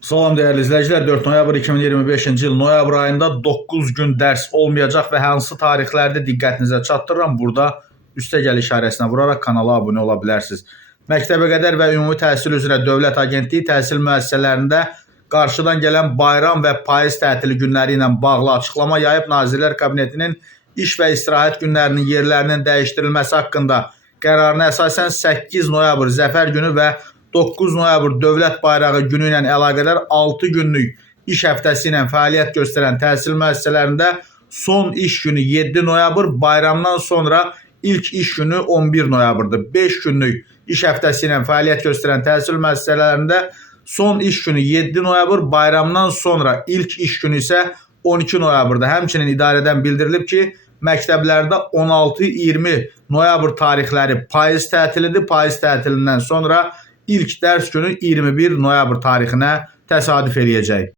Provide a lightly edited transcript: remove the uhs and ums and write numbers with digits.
Salam değerli izleyiciler, 4 noyabr 2025-ci il noyabr ayında 9 gün dərs olmayacaq və hansı tarixlərdə diqqətinizə çatdırıram. Burada üstəgəl işarəsinə vuraraq kanala abunə ola bilərsiniz. Məktəbəqədər və Ümumi Təhsil üzrə Dövlət Agentliyi təhsil müəssisələrində qarşıdan gələn bayram və payız tətili günləri ilə bağlı açıqlama yayıb. Nazirlər Kabinetinin iş və istirahət günlərinin yerlərinin dəyişdirilməsi haqqında qərarına əsasən 8 noyabr Zəfər günü və 9 noyabr Dövlət Bayrağı günü ilə əlaqədar 6 günlük iş həftəsi ilə fəaliyyət göstərən təhsil müəssisələrində son iş günü 7 noyabr, bayramdan sonra ilk iş günü 11 noyabrdır. 5 günlük iş həftəsi ilə fəaliyyət göstərən təhsil müəssisələrində son iş günü 7 noyabr, bayramdan sonra ilk iş günü isə 12 noyabrdır. Həmçinin idarədən bildirilib ki, məktəblərdə 16-20 noyabr tarixləri payız tətilidir. Payız tətilindən sonra ilk dərs günü 21 noyabr tarixinə təsadüf eləyəcək.